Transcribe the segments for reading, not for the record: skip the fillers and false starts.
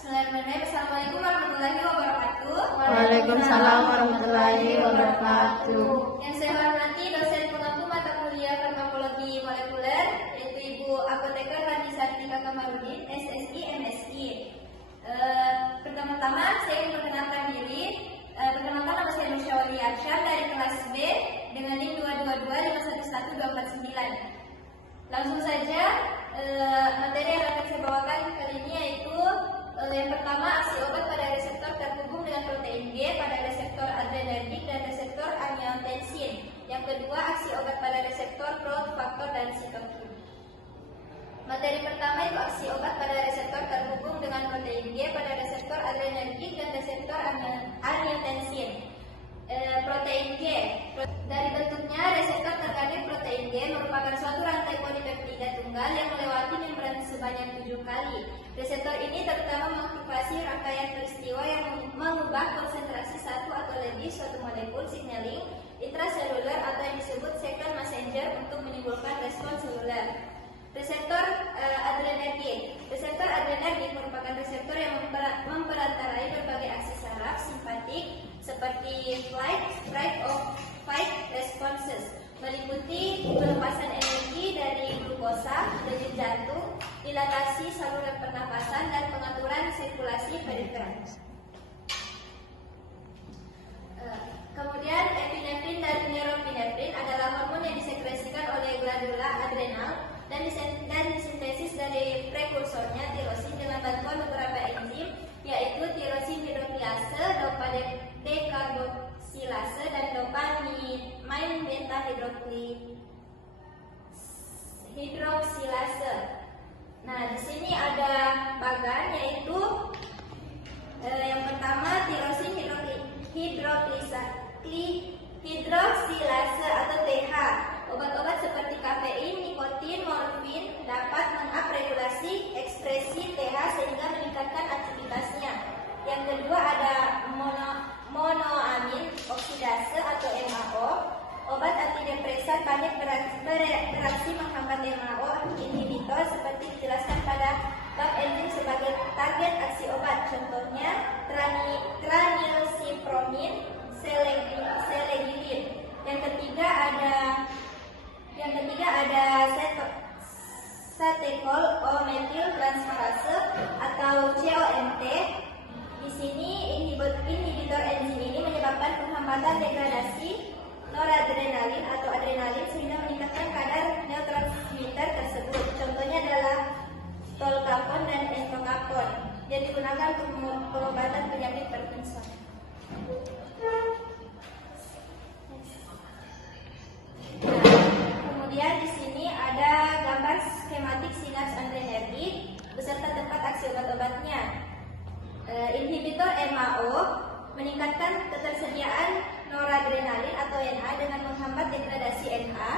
Bismillahirrahmanirrahim. Assalamualaikum warahmatullahi wabarakatuh. Waalaikumsalam warahmatullahi wabarakatuh. Yang saya hormati dosen pengampu mata kuliah farmakologi molekuler, yaitu Ibu Apoteker Radisati Kamarudin, SSI, MSI. Pertama-tama saya ingin perkenalkan diri. Perkenalkan, nama saya Nur Syawali Arsyad dari kelas B dengan NIM 2225129. Langsung saja, materi yang akan saya bawakan kali ini yaitu yang pertama, aksi obat pada reseptor terhubung dengan protein G pada reseptor adrenergik dan reseptor angiotensin. Yang kedua, aksi obat pada reseptor growth factor dan sitokin. Materi pertama itu aksi obat pada reseptor terhubung dengan protein G pada reseptor adrenergik dan reseptor angiotensin. Protein G, dari bentuknya reseptor terkait protein G merupakan suatu rantai polipeptida tunggal yang melewati membran sebanyak 7 kali. Reseptor ini terutama mengaktifasi rangkaian peristiwa yang mengubah konsentrasi satu atau lebih suatu molekul signaling intraseluler atau yang disebut second messenger untuk menimbulkan respons seluler. Reseptor adrenergik. Reseptor adrenergik merupakan reseptor yang memperantarai berbagai aksi saraf simpatik seperti fight or fight responses, meliputi pelepasan energi dari glukosa, denyut jantung, dilatasi saluran pernapasan, dan pengaturan sirkulasi periferal. Kemudian epinefrin dan neuropinefrin adalah hormon yang disekresikan oleh glandula adrenal dan disintesis dari prekursornya tirosin dengan bantuan beberapa enzim, yaitu tirosin hidroksilase, dopa dekarboksilase, dan dopamine beta hidroksilase. Nah, di sini ada bagan yaitu yang pertama tirosin hidroksilase atau TH. Obat-obat seperti kafein, nikotin, morfin dapat mengupregulasi ekspresi TH sehingga meningkatkan aktivitasnya. Yang kedua ada monoamin oksidase atau MAO. Obat antidepresan banyak bereaksi menghambat MAO inhibitor seperti dijelaskan pada bab enzim sebagai target aksi obat. Contohnya tranilsipromin, selegilin. Yang ketiga ada satekol O-metil transferase atau COMT. Di sini inhibitor enzim ini menyebabkan penghambatan degradasi noradrenalin atau adrenalin sehingga meningkatkan kadar neurotransmitter tersebut. Contohnya adalah tolcapone dan entacapone yang digunakan untuk pengobatan penyakit Parkinson. Kemudian di sini ada gambar skematik sinaps adrenergik beserta tempat aksi obat-obatnya. Inhibitor MAO meningkatkan ketersediaan noradrenalin atau NA dengan menghambat degradasi NA.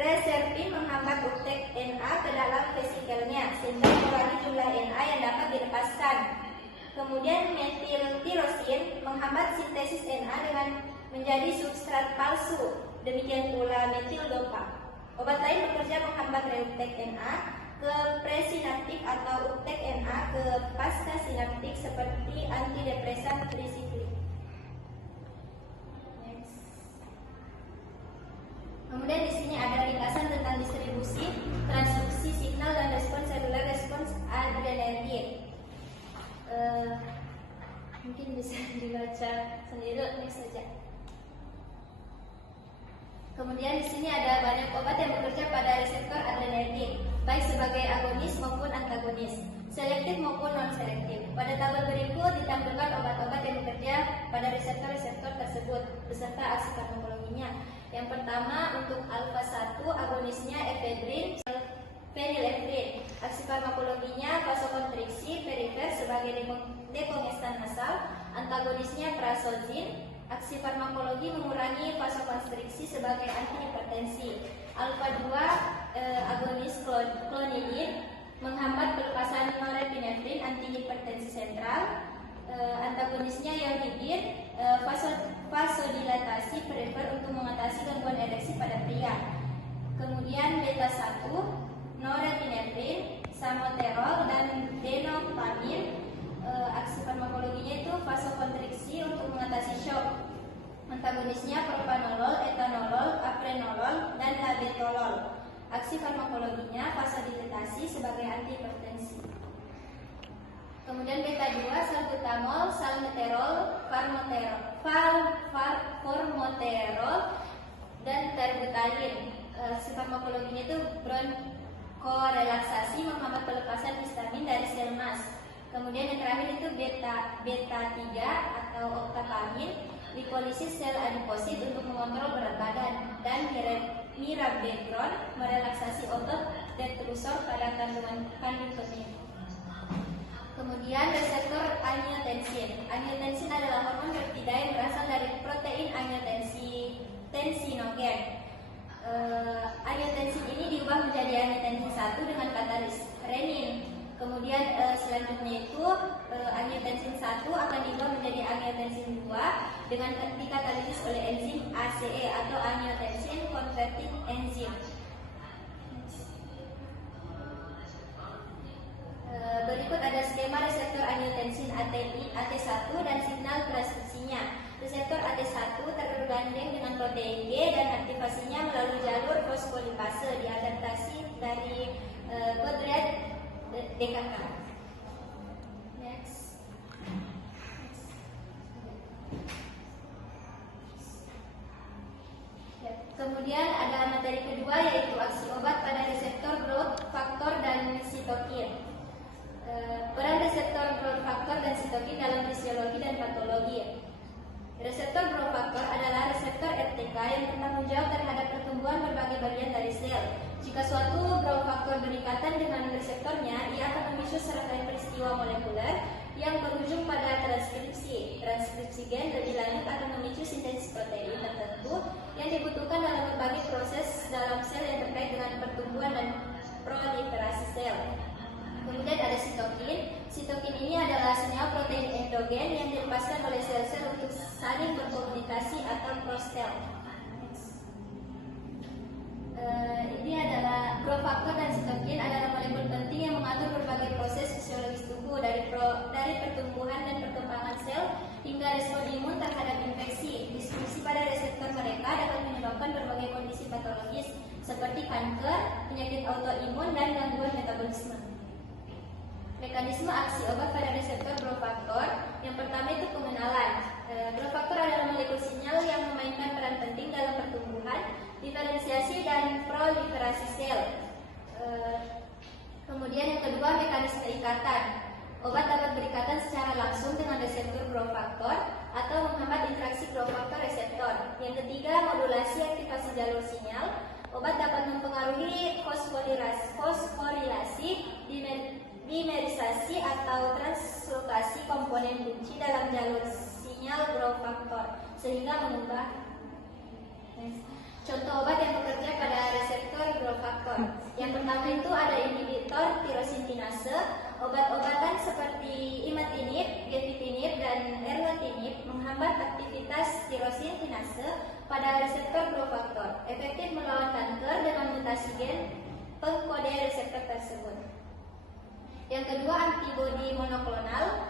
Reserpin menghambat uptake NA ke dalam vesikelnya sehingga mengurangi jumlah NA yang dapat dilepaskan. Kemudian metiltirosin menghambat sintesis NA dengan menjadi substrat palsu. Demikian pula metildopa. Obat lain bekerja menghambat reuptake NA ke presinaptik atau uptake NA ke pasca sinaptik seperti antidepresan trisiklik. Kemudian di sini ada ringkasan tentang distribusi, transduksi signal dan respons seluler respons adrenergik. Mungkin bisa dibaca sendiri ini saja. Kemudian di sini ada banyak obat yang bekerja pada reseptor adrenergik, baik sebagai agonis maupun antagonis, selektif maupun non-selektif. Pada tabel berikut ditampilkan obat-obat yang bekerja pada reseptor-reseptor tersebut beserta aksi farmakologinya. Yang pertama untuk alfa 1 agonisnya efedrin, phenylefrin. Aksi farmakologinya vasokonstriksi perifer sebagai dekongestan nasal, antagonisnya prazodin. Aksi farmakologi mengurangi vasokonstriksi sebagai antihipertensi. Alfa 2 agonis klonidin menghambat pelepasan norepinefrin antihipertensi sentral. Antagonisnya iodidin vasodilatasi perifer untuk mengatasi gangguan ereksi pada pria. Kemudian beta 1 norepinefrin, samoterol, dan denopamin agonisnya propanolol, etanolol, aprenolol, dan labetalol. Aksi farmakologinya vasodilatasi sebagai antihipertensi. Kemudian beta 2 salbutamol, salmeterol, formoterol, dan terbutalin. Aksi farmakologinya itu bronkorelaksasi, menghambat pelepasan histamin dari sel mas. Kemudian yang terakhir itu beta 3 atau oktapamin, lipolisis sel adiposit untuk mengontrol berat badan, dan mirabegron merelaksasi otot detrusor pada kandung kemih. Kemudian reseptor angiotensin. Angiotensin adalah hormon peptida yang berasal dari protein angiotensinogen. Angiotensin ini diubah menjadi angiotensin 1 dengan katalis renin. Kemudian selanjutnya itu angiotensin 1 akan diubah menjadi angiotensin 2 dengan dikatalisis oleh enzim ACE atau angiotensin converting enzyme. Berikut ada skema reseptor angiotensin AT1 dan signal transkripsinya. Reseptor AT1 tergandeng dengan protein G dan aktivasinya melalui jalur fosfolipase diadaptasi dari Godred DKK. Next. Ya, kemudian ada materi kedua yaitu aksi obat pada reseptor growth factor dan sitokin. Peran reseptor growth factor dan sitokin dalam fisiologi dan patologi. Reseptor growth factor adalah reseptor RTK yang bertanggung jawab terhadap pertumbuhan berbagai bagian dari sel. Jika suatu growth factor berikatan dengan reseptornya, ia akan memicu serangkaian peristiwa molekuler yang berujung pada transkripsi. Transkripsi gen lebih lanjut akan memicu sintesis protein tertentu yang dibutuhkan dalam berbagai proses dalam sel yang terkait dengan pertumbuhan dan proliferasi sel. Kemudian ada sitokin. Sitokin ini adalah senyawa protein endogen yang dilepaskan oleh sel-sel untuk saling berkomunikasi atau cross-cell. Ini adalah growth factor dan sitokin adalah molekul penting yang mengatur berbagai proses fisiologis tubuh dari pertumbuhan dan perkembangan sel hingga respon imun terhadap infeksi. Disfungsi pada reseptor mereka dapat menyebabkan berbagai kondisi patologis seperti kanker, penyakit autoimun, dan gangguan metabolisme. Mekanisme aksi obat pada reseptor growth factor. Yang pertama itu pengenalan. Growth factor adalah molekul sinyal yang memainkan peran penting dalam pertumbuhan, diferensiasi, dan proliferasi sel. Kemudian yang kedua, mekanisme ikatan. Obat dapat berikatan secara langsung dengan reseptor growth factor atau menghambat interaksi growth factor reseptor. Yang ketiga, modulasi aktivasi jalur sinyal. Obat dapat mempengaruhi fosforilasi, dimerisasi atau translokasi komponen kunci dalam jalur sinyal growth factor sehingga mengubah. Contoh obat yang bekerja pada reseptor growth factor. Yang pertama itu ada inhibitor tirosintinase. Obat-obatan seperti imatinib, gefitinib, dan erlotinib menghambat aktivitas tirosintinase pada reseptor growth factor. Efektif melawan kanker dengan mutasi gen pengkode reseptor tersebut. Yang kedua, antibodi monoklonal,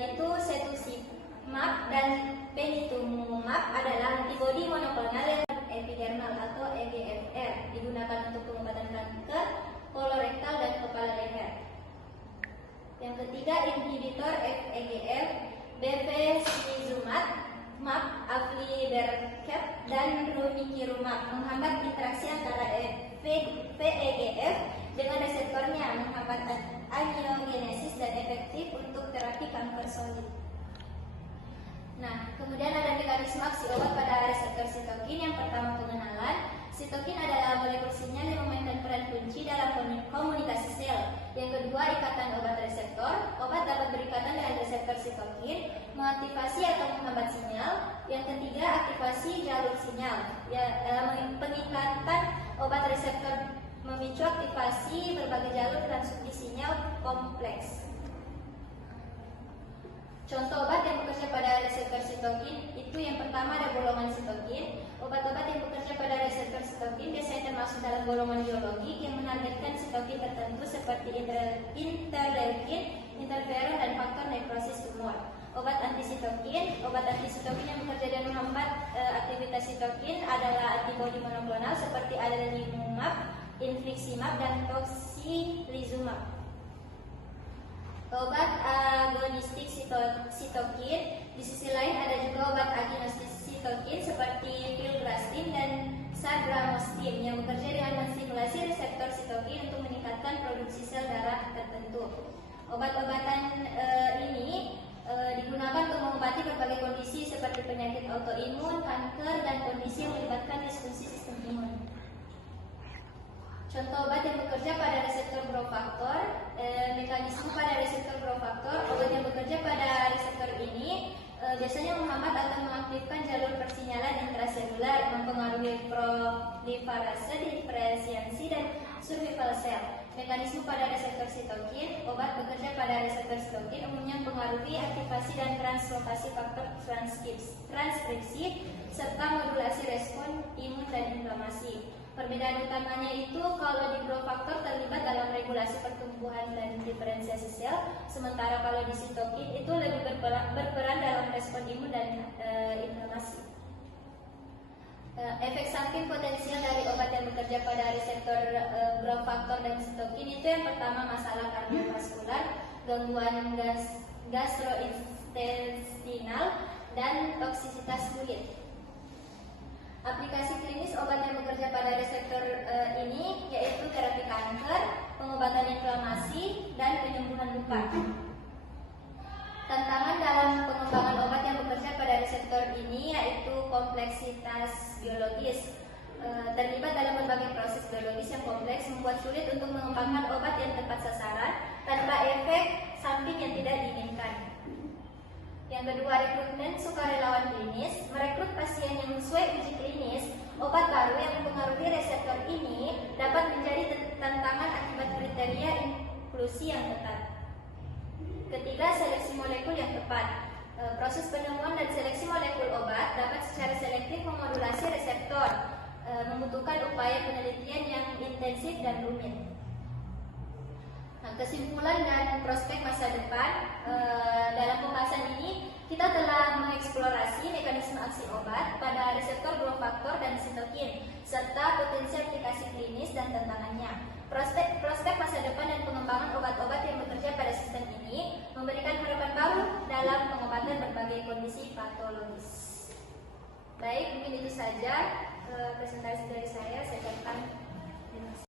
yaitu cetuximab dan penitumumab adalah antibodi monoklonal yang epidermal atau EGFR digunakan untuk pengobatan kanker kolorektal dan kepala leher. Yang ketiga, inhibitor FEGF, bevacizumab, aflibercept, dan rumikirumab menghambat interaksi antara VEGF dengan reseptornya, menghambat angiogenesis dan efektif untuk terapi kanker solid. Nah, kemudian ada mekanisme aksi obat pada reseptor sitokin. Yang pertama, pengenalan. Sitokin adalah molekul sinyal yang memainkan peran kunci dalam komunikasi sel. Yang kedua, ikatan obat reseptor. Obat dapat berikatan dengan reseptor sitokin, mengaktifasi atau menghambat sinyal. Yang ketiga, aktivasi jalur sinyal. Dalam pengikatan obat reseptor memicu aktivasi berbagai jalur transmisi sinyal kompleks. Contoh obat yang bekerja pada reseptor sitokin itu yang pertama ada golongan sitokin. Obat-obat yang bekerja pada reseptor sitokin biasanya termasuk dalam golongan biologik yang menargetkan sitokin tertentu seperti interleukin, interferon, dan faktor nekrosis tumor. Obat antisitokin. Obat antisitokin yang bekerja dan menghambat aktivitas sitokin adalah antibodi monoklonal seperti adalimumab, infliximab, dan tocilizumab. Obat agonistik sitokin. Di sisi lain ada juga obat agonistik sitokin seperti filgrastim dan sabramostim yang bekerja dengan menstimulasi reseptor sitokin untuk meningkatkan produksi sel darah tertentu. Obat-obatan ini digunakan untuk mengobati berbagai kondisi seperti penyakit autoimun, kanker, dan kondisi yang melibatkan disfungsi sistem imun. Contoh obat yang bekerja pada reseptor growth factor, mekanisme pada reseptor growth factor. Obat yang bekerja pada reseptor ini biasanya menghambat atau mengaktifkan jalur persinyalan intraselular, mempengaruhi proliferasi, diferensiasi, dan survival sel. Mekanisme pada reseptor sitokin. Obat bekerja pada reseptor sitokin umumnya mempengaruhi aktivasi dan translokasi faktor transkripsi serta modulasi respon imun dan inflamasi. Perbedaan utamanya itu kalau di growth factor terlibat dalam regulasi pertumbuhan dan diferensiasi sel, sementara kalau di sitokin itu lebih berperan dalam respon imun dan inflamasi. Efek samping potensial dari obat yang bekerja pada reseptor growth factor dan sitokin itu yang pertama masalah kardiovaskular, gangguan gastrointestinal, dan toksisitas kulit. Aplikasi klinis obat yang bekerja pada reseptor ini yaitu terapi kanker, pengobatan inflamasi, dan penyembuhan luka. Tantangan dalam pengembangan obat yang bekerja pada reseptor ini yaitu kompleksitas biologis. Terlibat dalam berbagai proses biologis yang kompleks membuat sulit untuk mengembangkan obat yang tepat sasaran tanpa efek samping yang tidak diinginkan. Yang kedua, rekrutmen sukarelawan klinis. Merekrut pasien yang sesuai uji klinis, obat baru yang mempengaruhi reseptor ini dapat menjadi tantangan akibat kriteria inklusi yang ketat. Ketiga, seleksi molekul yang tepat. Proses penemuan dan seleksi molekul obat dapat secara selektif memodulasi reseptor, membutuhkan upaya penelitian yang intensif dan rumit. Nah, kesimpulan dan prospek masa depan dalam pembahasan ini kita telah mengeksplorasi mekanisme aksi obat pada reseptor growth factor dan sitokin serta potensi aplikasi klinis dan tantangannya. Prospek masa depan dan pengembangan obat-obat yang bekerja pada sistem ini memberikan harapan baru dalam pengobatan berbagai kondisi patologis. Baik, mungkin itu saja